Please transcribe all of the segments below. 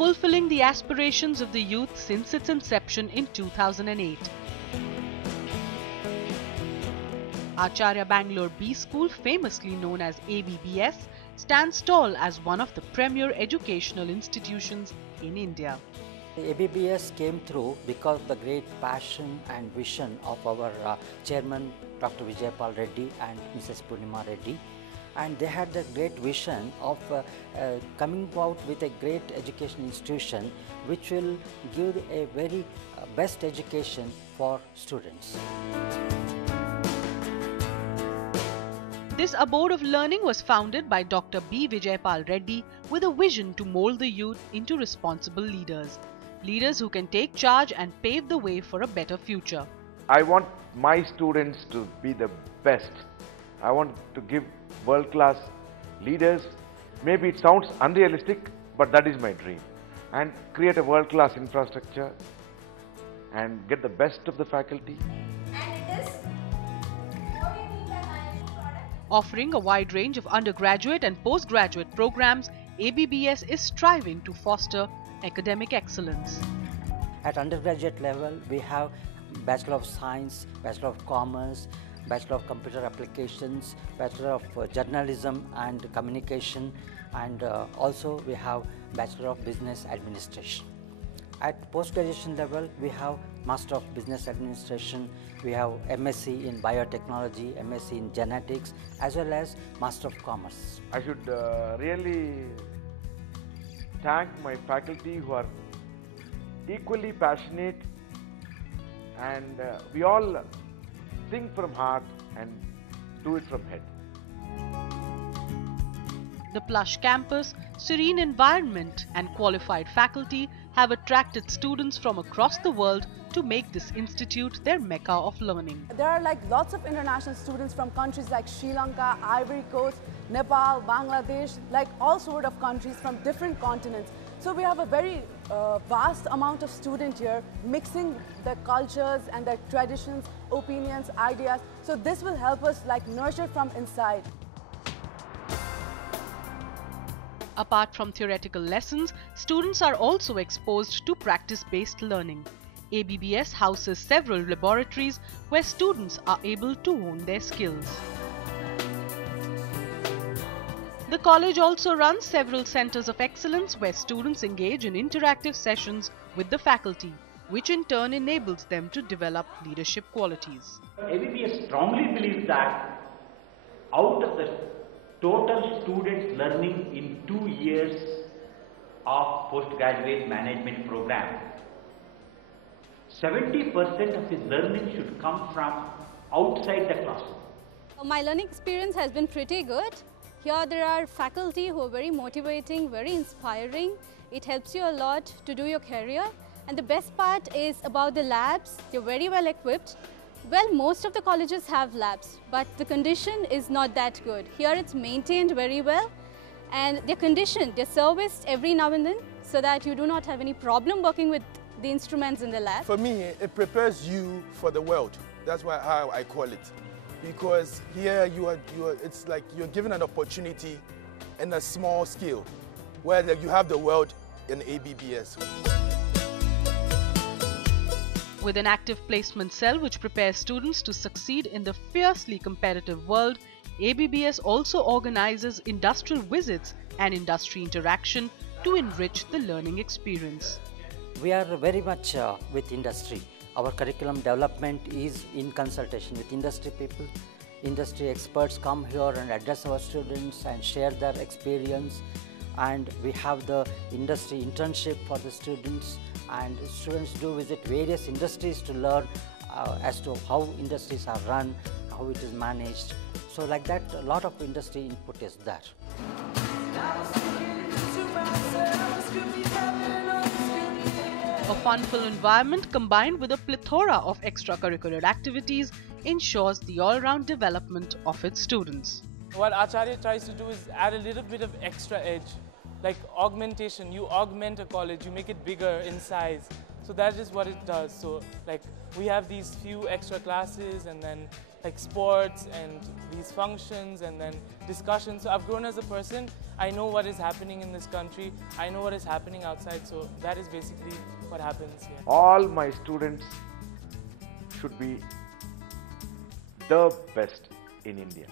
fulfilling the aspirations of the youth since its inception in 2008. Acharya Bangalore B School, famously known as ABBS, stands tall as one of the premier educational institutions in India. ABBS came through because of the great passion and vision of our chairman Dr. Vijaypal Reddy and Mrs. Purnima Reddy, and they had the great vision of coming out with a great education institution which will give a very best education for students. This abode of learning was founded by Dr. B. Vijaypal Reddy with a vision to mold the youth into responsible leaders. Leaders who can take charge and pave the way for a better future. I want my students to be the best. I want to give world-class leaders. Maybe it sounds unrealistic, but that is my dream. And create a world-class infrastructure and get the best of the faculty. And it is Offering a wide range of undergraduate and postgraduate programs, ABBS is striving to foster academic excellence. At undergraduate level, we have Bachelor of Science, Bachelor of Commerce, Bachelor of Computer Applications, Bachelor of Journalism and Communication, and also we have Bachelor of Business Administration. At post-graduation level, we have Master of Business Administration, we have MSc in Biotechnology, MSc in Genetics, as well as Master of Commerce. I should really thank my faculty who are equally passionate, and we all think from heart and do it from head. The plush campus, serene environment and qualified faculty have attracted students from across the world to make this institute their mecca of learning. There are lots of international students from countries like Sri Lanka, Ivory Coast, Nepal, Bangladesh, all sorts of countries from different continents. So we have a very vast amount of students here mixing their cultures and their traditions, opinions, ideas. So this will help us nurture from inside. Apart from theoretical lessons, students are also exposed to practice-based learning. ABBS houses several laboratories where students are able to hone their skills. The college also runs several centers of excellence where students engage in interactive sessions with the faculty, which in turn enables them to develop leadership qualities. ABBS strongly believes that out of the total students learning in 2 years of postgraduate management program, 70% of his learning should come from outside the classroom. My learning experience has been pretty good. Here there are faculty who are very motivating, very inspiring. It helps you a lot to do your career. And the best part is about the labs. You're very well equipped. Well, most of the colleges have labs, but the condition is not that good. Here it's maintained very well, and they're conditioned, they're serviced every now and then so that you do not have any problem working with the instruments in the lab. For me, it prepares you for the world. That's how I call it. Because here it's like you're given an opportunity in a small scale, where you have the world in ABBS. With an active placement cell which prepares students to succeed in the fiercely competitive world, ABBS also organizes industrial visits and industry interaction to enrich the learning experience. We are very much with industry. Our curriculum development is in consultation with industry people. Industry experts come here and address our students and share their experience. And we have the industry internship for the students, and students do visit various industries to learn as to how industries are run, how it is managed. So like that, a lot of industry input is there. A fun-filled environment combined with a plethora of extracurricular activities ensures the all-round development of its students. What Acharya tries to do is add a little bit of extra edge, like augmentation. You augment a college, you make it bigger in size. So that is what it does. So like we have these few extra classes and then like sports and these functions and then discussions. So I've grown as a person. I know what is happening in this country. I know what is happening outside. So that is basically what happens here. All my students should be the best in India.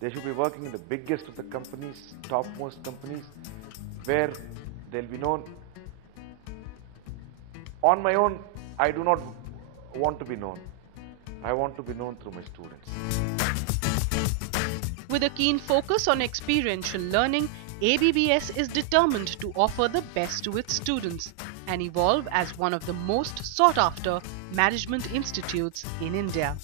They should be working in the biggest of the companies, topmost companies, where they'll be known. On my own, I do not want to be known. I want to be known through my students. With a keen focus on experiential learning, ABBS is determined to offer the best to its students and evolve as one of the most sought-after management institutes in India.